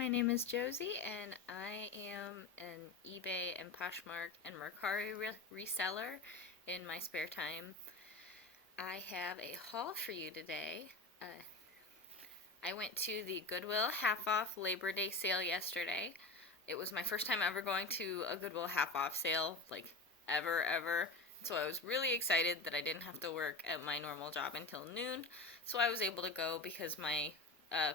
my name is Josie, and I am an eBay and Poshmark and Mercari reseller in my spare time. I have a haul for you today. I went to the Goodwill half-off Labor Day sale yesterday. It was my first time ever going to a Goodwill half-off sale, like ever. So I was really excited that I didn't have to work at my normal job until noon. So I was able to go because my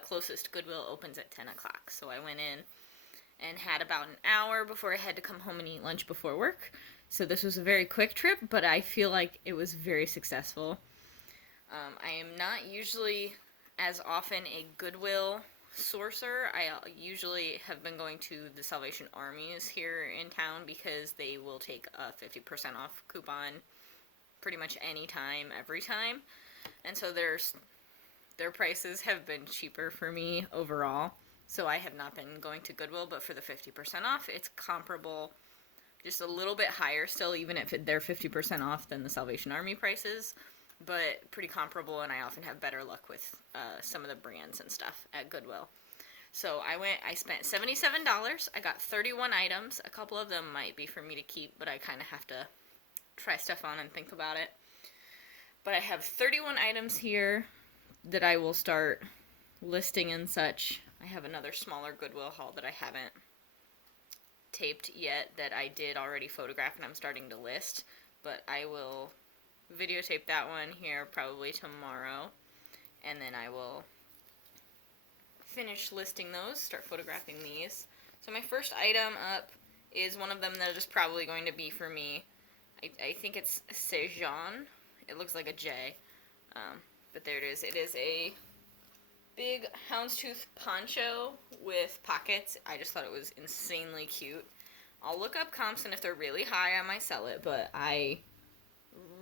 closest Goodwill opens at 10 o'clock. So I went in and had about an hour before I had to come home and eat lunch before work. So this was a very quick trip, but I feel like it was very successful. I am not usually as often a Goodwill sourcer. I usually have been going to the Salvation Armies here in town because they will take a 50% off coupon pretty much any time, every time. And so their prices have been cheaper for me overall. So I have not been going to Goodwill, but for the 50% off, it's comparable, just a little bit higher still, even if they're 50% off than the Salvation Army prices, but pretty comparable, and I often have better luck with some of the brands and stuff at Goodwill. So I spent $77. I got 31 items. A couple of them might be for me to keep, but I kind of have to try stuff on and think about it. But I have 31 items here that I will start listing and such. I have another smaller Goodwill haul that I haven't taped yet that I did already photograph and I'm starting to list, but I will videotape that one here probably tomorrow, and then I will finish listing those, start photographing these. So my first item up is one of them that is probably going to be for me. I think it's Sejan. It looks like a J, but there it is. It is a big houndstooth poncho with pockets. I just thought it was insanely cute. I'll look up comps, and if they're really high, I might sell it, but I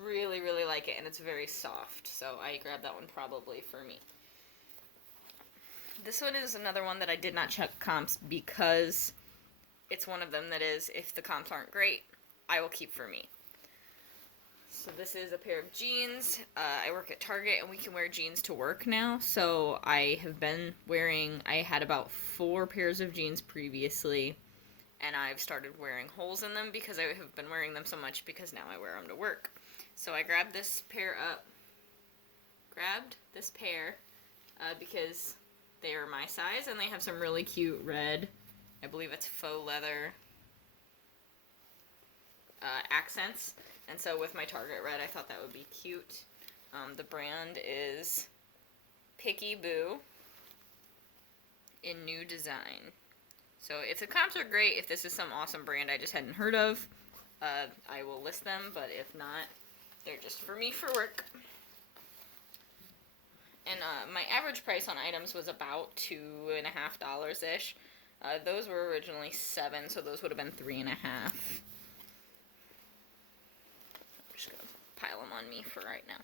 really like it, and it's very soft, so I grabbed that one probably for me. This one is another one that I did not check comps because it's one of them that is, if the comps aren't great, I will keep for me. So this is a pair of jeans. I work at Target, and we can wear jeans to work now. So I have been I had about 4 pairs of jeans previously, and I've started wearing holes in them because I have been wearing them so much because now I wear them to work. So I grabbed this pair because they are my size, and they have some really cute red, I believe it's faux leather accents. And so with my Target red, I thought that would be cute. The brand is Picky Boo in new design. So if the comps are great, if this is some awesome brand I just hadn't heard of, I will list them, but if not, they're just for me for work. And my average price on items was about $2.50-ish. Those were originally $7, so those would have been $3.50. Just gonna pile them on me for right now.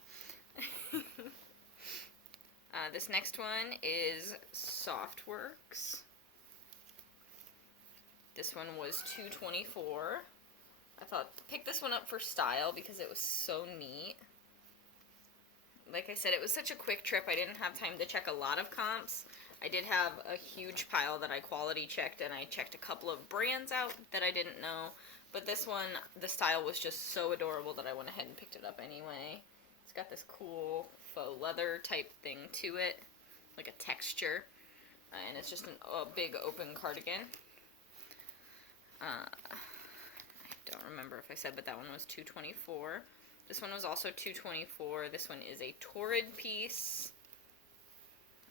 This next one is Softworks. This one was $2.24. I thought pick this one up for style because it was so neat. Like I said, it was such a quick trip. I didn't have time to check a lot of comps. I did have a huge pile that I quality checked, and I checked a couple of brands out that I didn't know. But this one, the style was just so adorable that I went ahead and picked it up anyway. It's got this cool faux leather type thing to it, like a texture. And it's just a big open cardigan. I don't remember if I said, but that one was $2.24. This one was also $2.24. This one is a Torrid piece.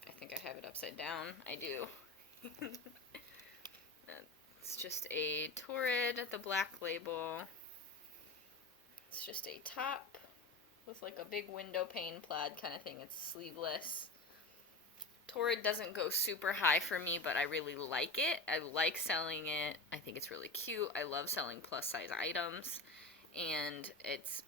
I think I have it upside down. I do. It's just a Torrid, the black label. It's just a top with like a big window pane plaid kind of thing. It's sleeveless. Torrid doesn't go super high for me, but I really like it. I like selling it. I think it's really cute. I love selling plus size items, and it's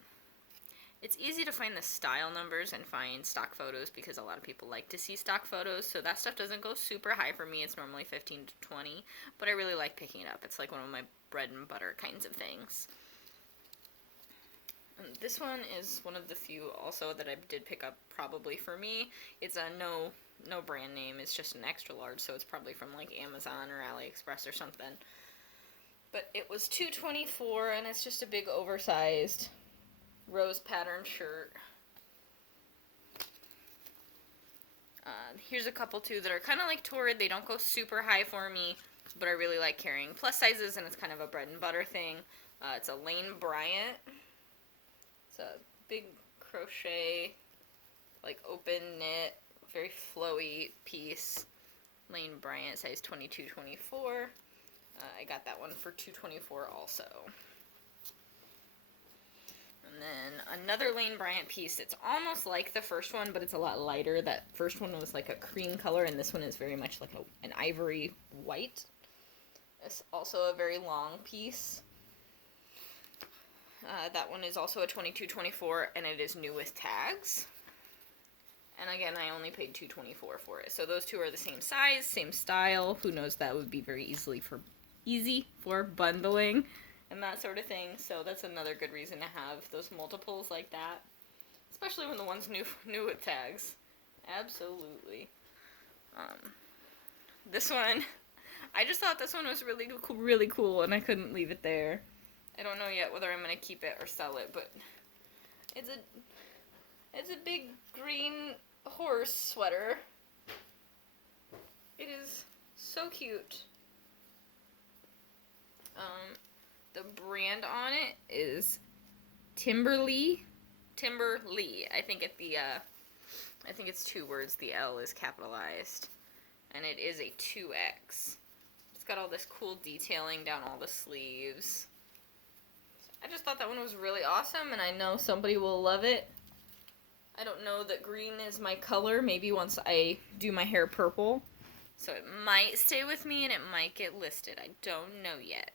easy to find the style numbers and find stock photos because a lot of people like to see stock photos, so that stuff doesn't go super high for me. It's normally 15 to 20, but I really like picking it up. It's like one of my bread and butter kinds of things. And this one is one of the few also that I did pick up probably for me. It's a no no brand name. It's just an extra large, so it's probably from like Amazon or AliExpress or something. But it was $2.24, and it's just a big oversized rose pattern shirt. Here's a couple too that are kind of like Torrid. They don't go super high for me, but I really like carrying plus sizes, and it's kind of a bread and butter thing. It's a Lane Bryant. It's a big crochet, like open knit, very flowy piece. Lane Bryant, size 22-24. I got that one for $2.24 also. And then another Lane Bryant piece. It's almost like the first one, but it's a lot lighter. That first one was like a cream color, and this one is very much like an ivory white. It's also a very long piece. That one is also a 22-24, and it is new with tags. And again, I only paid $2.24 for it. So those two are the same size, same style. Who knows, that would be very easy for bundling and that sort of thing. So that's another good reason to have those multiples like that, especially when the one's new with tags. Absolutely. This one, I just thought this one was really cool, and I couldn't leave it there. I don't know yet whether I'm gonna keep it or sell it, but it's a big green horse sweater. It is so cute. The brand on it is Timberly. I think it's two words. The L is capitalized, and it is a 2X. It's got all this cool detailing down all the sleeves. I just thought that one was really awesome, and I know somebody will love it. I don't know that green is my color. Maybe once I do my hair purple. So it might stay with me, and it might get listed. I don't know yet.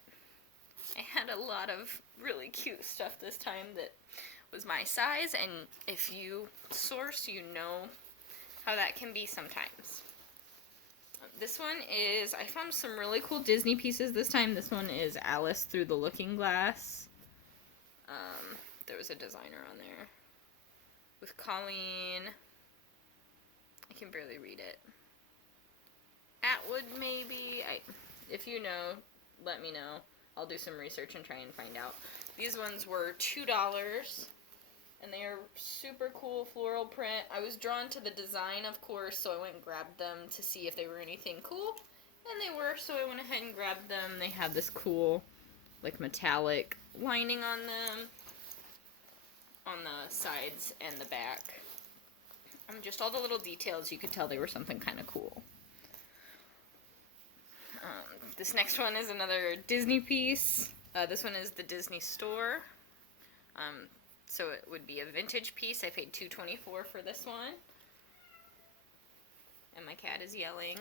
I had a lot of really cute stuff this time that was my size, and if you source, you know how that can be sometimes. This one is, I found some really cool Disney pieces this time. This one is Alice Through the Looking Glass. There was a designer on there with Colleen. I can barely read it. Atwood, maybe. If you know, let me know. I'll do some research and try and find out. These ones were $2, and they are super cool floral print. I was drawn to the design, of course, so I went and grabbed them to see if they were anything cool, and they were, so I went ahead and grabbed them. They have this cool, like, metallic lining on them, on the sides and the back. Just all the little details, you could tell they were something kind of cool. This next one is another Disney piece. This one is the Disney Store. So it would be a vintage piece. I paid $2.24 for this one. And my cat is yelling.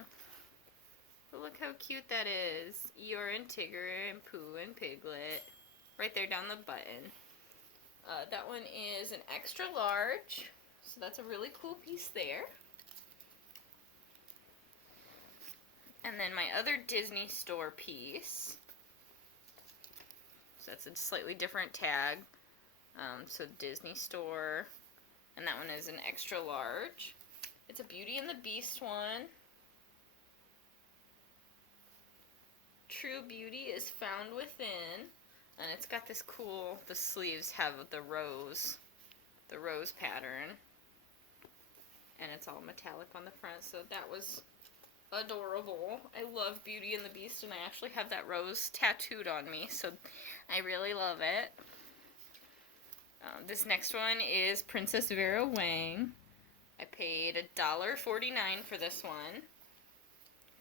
But look how cute that is. Eeyore and Tigger and Pooh and Piglet. Right there down the button. That one is an extra large. So that's a really cool piece there. And then my other Disney Store piece. So that's a slightly different tag. So Disney Store. And that one is an extra large. It's a Beauty and the Beast one. True beauty is found within. And it's got this cool, the sleeves have the rose pattern. And it's all metallic on the front, so that was adorable. I love Beauty and the Beast, and I actually have that rose tattooed on me, so I really love it. This next one is Princess Vera Wang. I paid $1.49 for this one.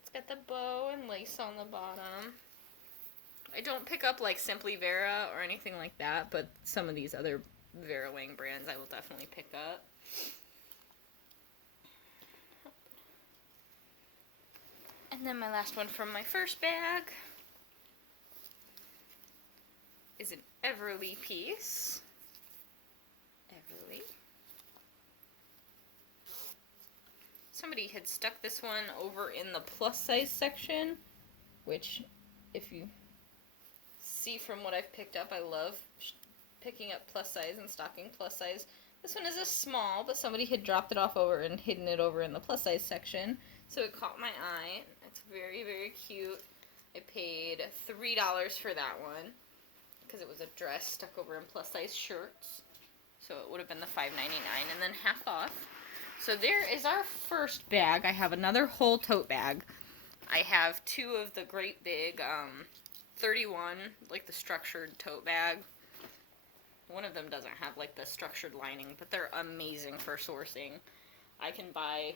It's got the bow and lace on the bottom. I don't pick up like Simply Vera or anything like that, but some of these other Vera Wang brands I will definitely pick up. And then my last one from my first bag is an Everly piece. Everly. Somebody had stuck this one over in the plus size section, which if you see from what I've picked up, I love picking up plus size and stocking plus size This one is a small, but somebody had dropped it off over and hidden it over in the plus size section, so it caught my eye. It's very, very cute. I paid $3 for that one because it was a dress stuck over in plus size shirts. So it would have been the $5.99 and then half off. So there is our first bag. I have another whole tote bag. I have two of the great big 31, like the structured tote bag. One of them doesn't have like the structured lining, but they're amazing for sourcing. I can buy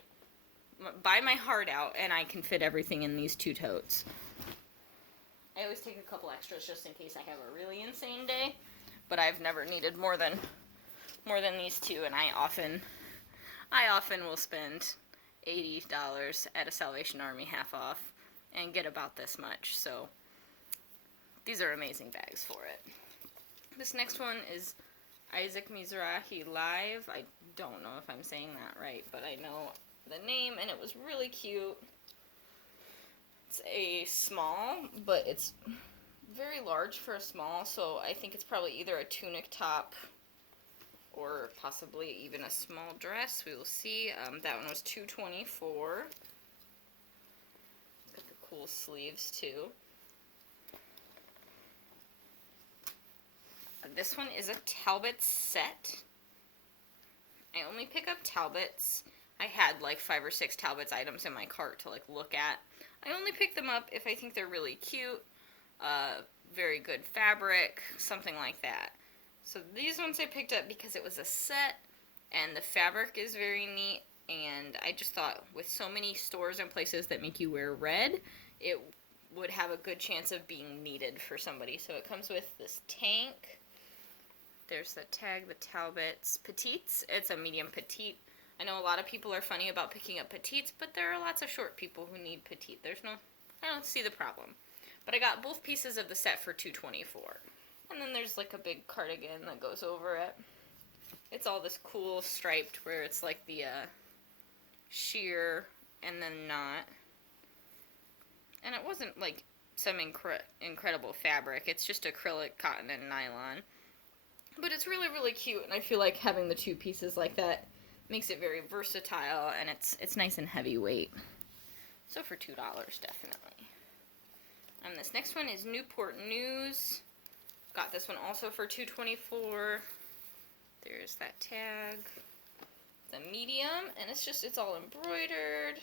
my heart out and I can fit everything in these two totes. I always take a couple extras just in case I have a really insane day, but I've never needed more than these two, and I often will spend $80 at a Salvation Army half off and get about this much. So these are amazing bags for it. This next one is Isaac Mizrahi Live. I don't know if I'm saying that right, but I know the name, and it was really cute. It's a small, but it's very large for a small, so I think it's probably either a tunic top or possibly even a small dress. We will see. That one was $2.24. Got the cool sleeves too. This one is a Talbot set. I only pick up Talbots. I had like 5 or 6 Talbots items in my cart to like look at. I only pick them up if I think they're really cute, very good fabric, something like that. So these ones I picked up because it was a set and the fabric is very neat, and I just thought with so many stores and places that make you wear red, it would have a good chance of being needed for somebody. So it comes with this tank. There's the tag, the Talbots Petites. It's a medium petite. I know a lot of people are funny about picking up petites, but there are lots of short people who need petite. I don't see the problem. But I got both pieces of the set for $2.24. And then there's like a big cardigan that goes over it. It's all this cool striped where it's like the sheer and then not. And it wasn't like some incredible fabric. It's just acrylic, cotton, and nylon. But it's really, really cute, and I feel like having the two pieces like that makes it very versatile, and it's nice and heavyweight. So for $2, definitely. This next one is Newport News. Got this one also for $2.24. There's that tag. The medium, and it's all embroidered.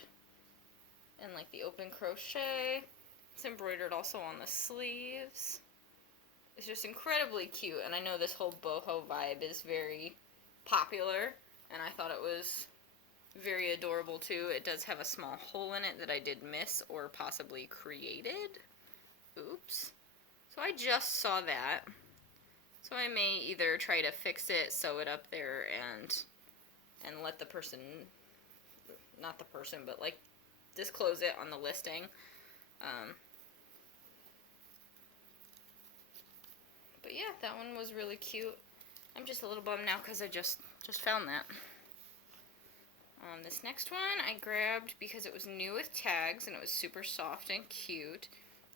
And like the open crochet. It's embroidered also on the sleeves. It's just incredibly cute, and I know this whole boho vibe is very popular, and I thought it was very adorable too. It does have a small hole in it that I did miss or possibly created. Oops. So I just saw that. So I may either try to fix it, sew it up there, and let the person, not the person, but like disclose it on the listing. But yeah, that one was really cute. I'm just a little bummed now because I just found that. This next one I grabbed because it was new with tags and it was super soft and cute.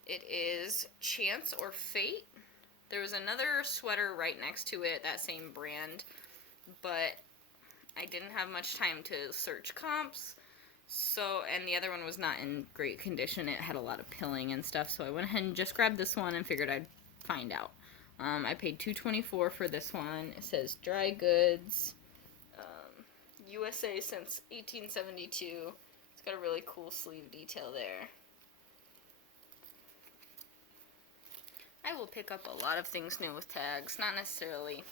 It is Chance or Fate. There was another sweater right next to it, that same brand, but I didn't have much time to search comps. So, and the other one was not in great condition. It had a lot of pilling and stuff, so I went ahead and just grabbed this one and figured I'd find out. I paid $2.24 for this one. It says dry goods, USA since 1872. It's got a really cool sleeve detail there. I will pick up a lot of things new with tags, not necessarily,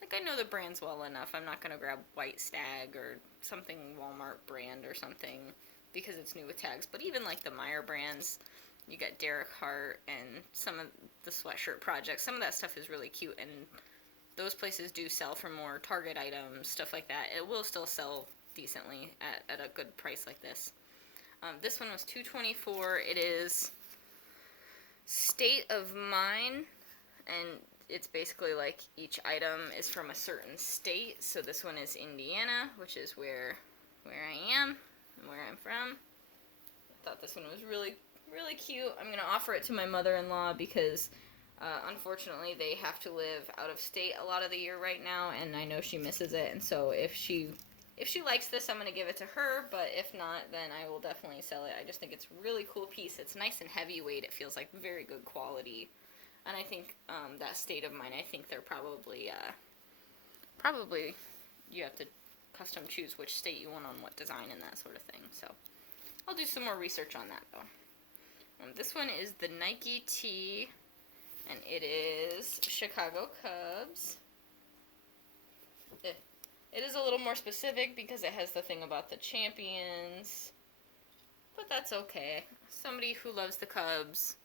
like I know the brands well enough. I'm not going to grab White Stag or something Walmart brand or something because it's new with tags, but even like the Meyer brands, you got Derek Hart and some of the sweatshirt projects. Some of that stuff is really cute, and those places do sell for more Target items, stuff like that. It will still sell decently at a good price like this. This one was $2.24. It is State of Mind, and it's basically like each item is from a certain state. So this one is Indiana, which is where I am and where I'm from. I thought this one was really cute. I'm going to offer it to my mother-in-law because Unfortunately, they have to live out of state a lot of the year right now, and I know she misses it. And so if she likes this, I'm going to give it to her, but if not, then I will definitely sell it. I just think it's a really cool piece. It's nice and heavyweight. It feels like very good quality. And I think that state of mind, I think they're probably you have to custom choose which state you want on what design and that sort of thing. So I'll do some more research on that, though. This one is the Nike tee, and it is Chicago Cubs. It is a little more specific because it has the thing about the champions, but that's okay. Somebody who loves the Cubs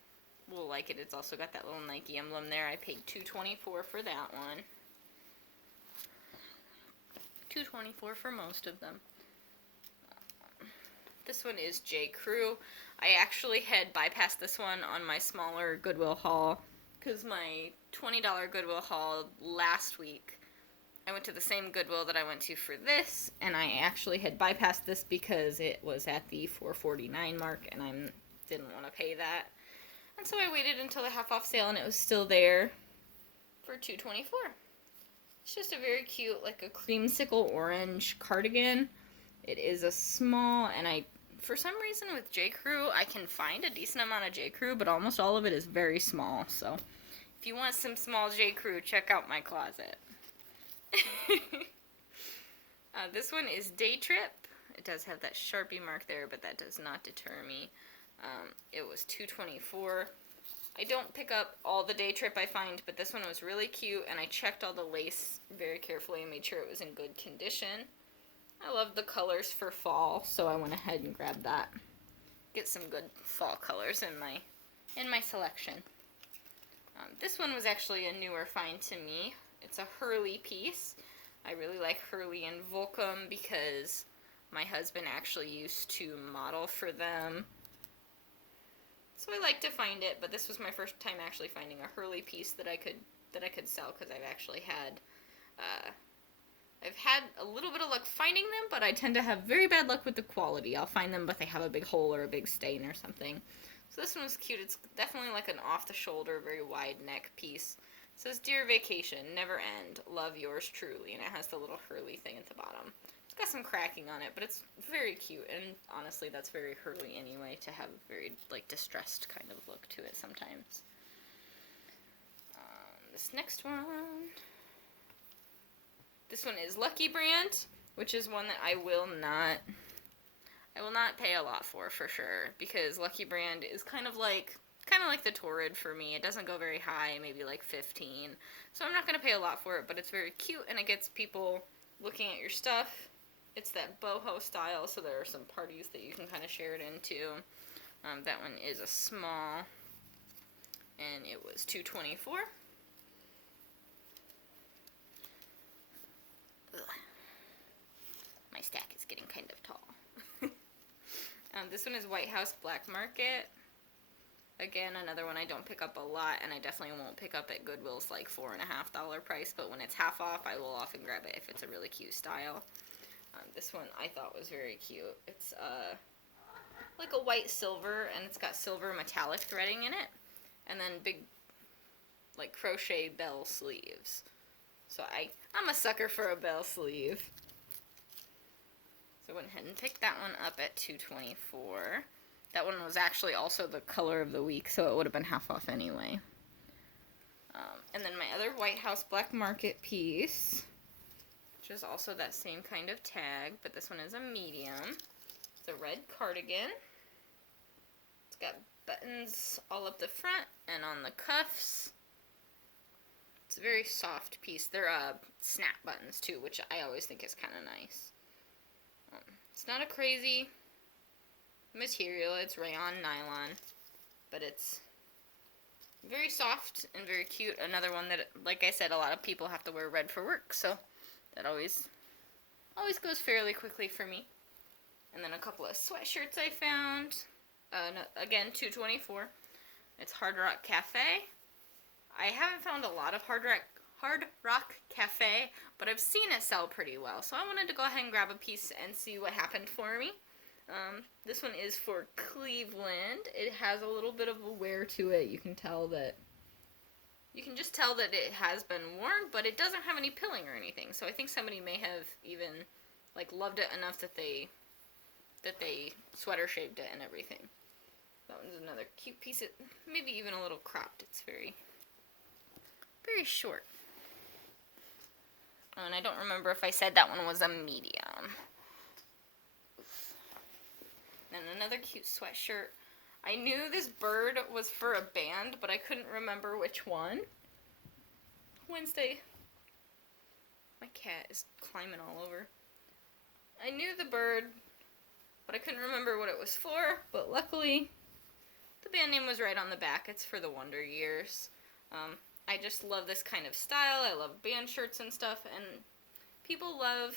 will like it. It's also got that little Nike emblem there. I paid $2.24 for that one. $2.24 for most of them. This one is J. Crew. I actually had bypassed this one on my smaller Goodwill haul because my $20 Goodwill haul last week, I went to the same Goodwill that I went to for this, and I actually had bypassed this because it was at the $4.49 mark, and I didn't want to pay that. And so I waited until the half-off sale, and it was still there for $2.24. It's just a very cute, like a creamsicle orange cardigan. It is a small, and for some reason with J. Crew, I can find a decent amount of J. Crew, but almost all of it is very small. So if you want some small J. Crew, check out my closet. This one is Day Trip. It does have that Sharpie mark there, but that does not deter me. It was $2.24. I don't pick up all the Day Trip I find, but this one was really cute, and I checked all the lace very carefully and made sure it was in good condition. I love the colors for fall, so I went ahead and grabbed that. Get some good fall colors in my selection. This one was actually a newer find to me. It's a Hurley piece. I really like Hurley and Volcom because my husband actually used to model for them. So I like to find it, but this was my first time actually finding a Hurley piece that I could sell because I've actually had I've had a little bit of luck finding them, but I tend to have very bad luck with the quality. I'll find them, but they have a big hole or a big stain or something. So this one was cute. It's definitely like an off-the-shoulder, very wide neck piece. It says, "Dear Vacation, never end. Love, yours truly." And it has the little Hurley thing at the bottom. It's got some cracking on it, but it's very cute. And honestly, that's very Hurley anyway, to have a very like distressed kind of look to it sometimes. This next one. This one is Lucky Brand, which is one that I will not pay a lot for sure, because Lucky Brand is kind of like the Torrid for me. It doesn't go very high, maybe like 15. So I'm not going to pay a lot for it, but it's very cute and it gets people looking at your stuff. It's that boho style, so there are some parties that you can kind of share it into. That one is a small, and it was $2.24. Ugh. My stack is getting kind of tall. This one is White House Black Market. Again, another one I don't pick up a lot, and I definitely won't pick up at Goodwill's like $4.50 price, but when it's half off, I will often grab it if it's a really cute style. This one I thought was very cute. It's like a white silver, and it's got silver metallic threading in it, and then big like crochet bell sleeves. So I'm a sucker for a bell sleeve. So I went ahead and picked that one up at $2.24. That one was actually also the color of the week, so it would have been half off anyway. And then my other White House Black Market piece, which is also that same kind of tag, but this one is a medium. It's a red cardigan. It's got buttons all up the front and on the cuffs. It's a very soft piece. They're snap buttons too, which I always think is kind of nice. It's not a crazy material. It's rayon nylon, but it's very soft and very cute. Another one that, like I said, a lot of people have to wear red for work, so that always goes fairly quickly for me. And then a couple of sweatshirts I found. Again, $2.24. It's Hard Rock Cafe. I haven't found a lot of Hard Rock Cafe, but I've seen it sell pretty well, so I wanted to go ahead and grab a piece and see what happened for me. This one is for Cleveland. It has a little bit of a wear to it. You can tell that you can just tell that it has been worn, but it doesn't have any pilling or anything. So I think somebody may have even like loved it enough that they sweater shaped it and everything. That one's another cute piece. It maybe even a little cropped. It's very short. Oh, and I don't remember if I said that one was a medium. And another cute sweatshirt. I knew this bird was for a band, but I couldn't remember which one. Wednesday. My cat is climbing all over. I knew the bird, but I couldn't remember what it was for. But luckily, the band name was right on the back. It's for the Wonder Years. I just love this kind of style. I love band shirts and stuff, and people love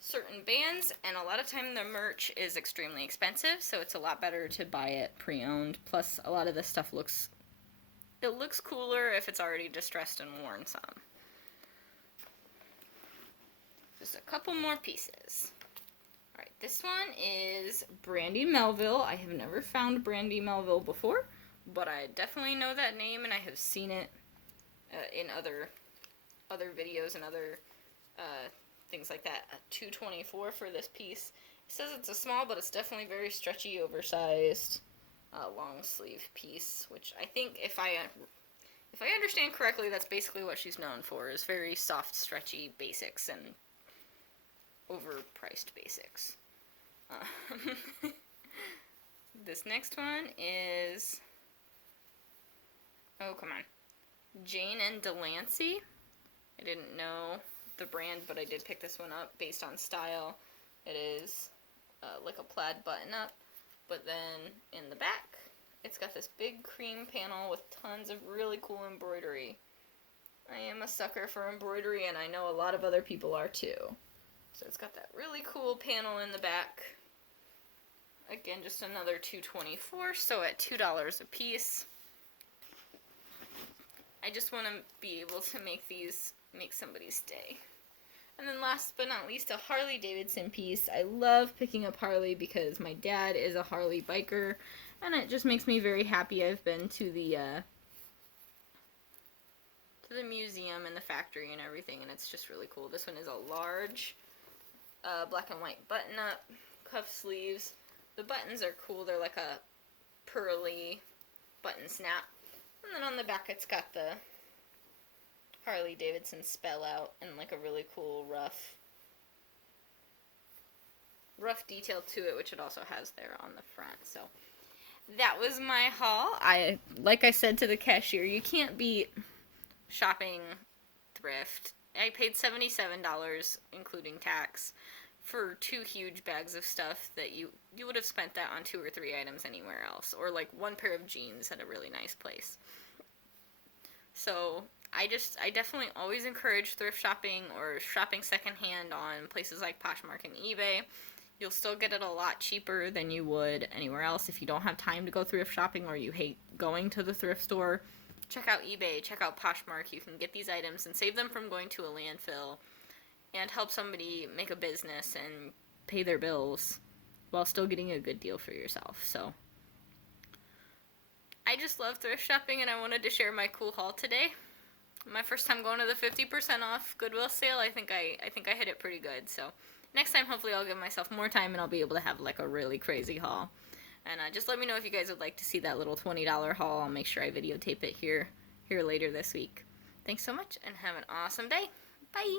certain bands, and a lot of time the merch is extremely expensive, so it's a lot better to buy it pre-owned. Plus, a lot of this stuff looks cooler if it's already distressed and worn some. Just a couple more pieces. Alright, this one is Brandy Melville. I have never found Brandy Melville before, but I definitely know that name, and I have seen it in other videos and other things like that. A $2.24 for this piece. It says it's a small, but it's definitely very stretchy, oversized, long sleeve piece, which I think if I understand correctly, that's basically what she's known for, is very soft, stretchy basics and overpriced basics. This next one is, oh, come on, Jane and Delancey. I didn't know the brand, but I did pick this one up based on style. It is like a plaid button-up, but then in the back, it's got this big cream panel with tons of really cool embroidery. I am a sucker for embroidery, and I know a lot of other people are too. So it's got that really cool panel in the back. Again, just another $2.24, so at $2 a piece. I just want to be able to make these make somebody's day. And then last but not least, a Harley Davidson piece. I love picking up Harley because my dad is a Harley biker, and it just makes me very happy. I've been to the museum and the factory and everything, and it's just really cool. This one is a large black and white button-up, cuff sleeves. The buttons are cool. They're like a pearly button snap. And then on the back it's got the Harley Davidson spell out and like a really cool rough detail to it, which it also has there on the front. So that was my haul. Like I said to the cashier, you can't beat shopping thrift. I paid $77, including tax, for 2 huge bags of stuff that you would have spent that on 2 or 3 items anywhere else, or like 1 pair of jeans at a really nice place. So I definitely always encourage thrift shopping or shopping secondhand on places like Poshmark and eBay. You'll still get it a lot cheaper than you would anywhere else. If you don't have time to go thrift shopping or you hate going to the thrift store, check out eBay, check out Poshmark. You can get these items and save them from going to a landfill and help somebody make a business and pay their bills while still getting a good deal for yourself. So I just love thrift shopping, and I wanted to share my cool haul today. My first time going to the 50% off Goodwill sale. I think I hit it pretty good. So next time, hopefully I'll give myself more time and I'll be able to have like a really crazy haul. And just let me know if you guys would like to see that little $20 haul. I'll make sure I videotape it here later this week. Thanks so much, and have an awesome day. Bye!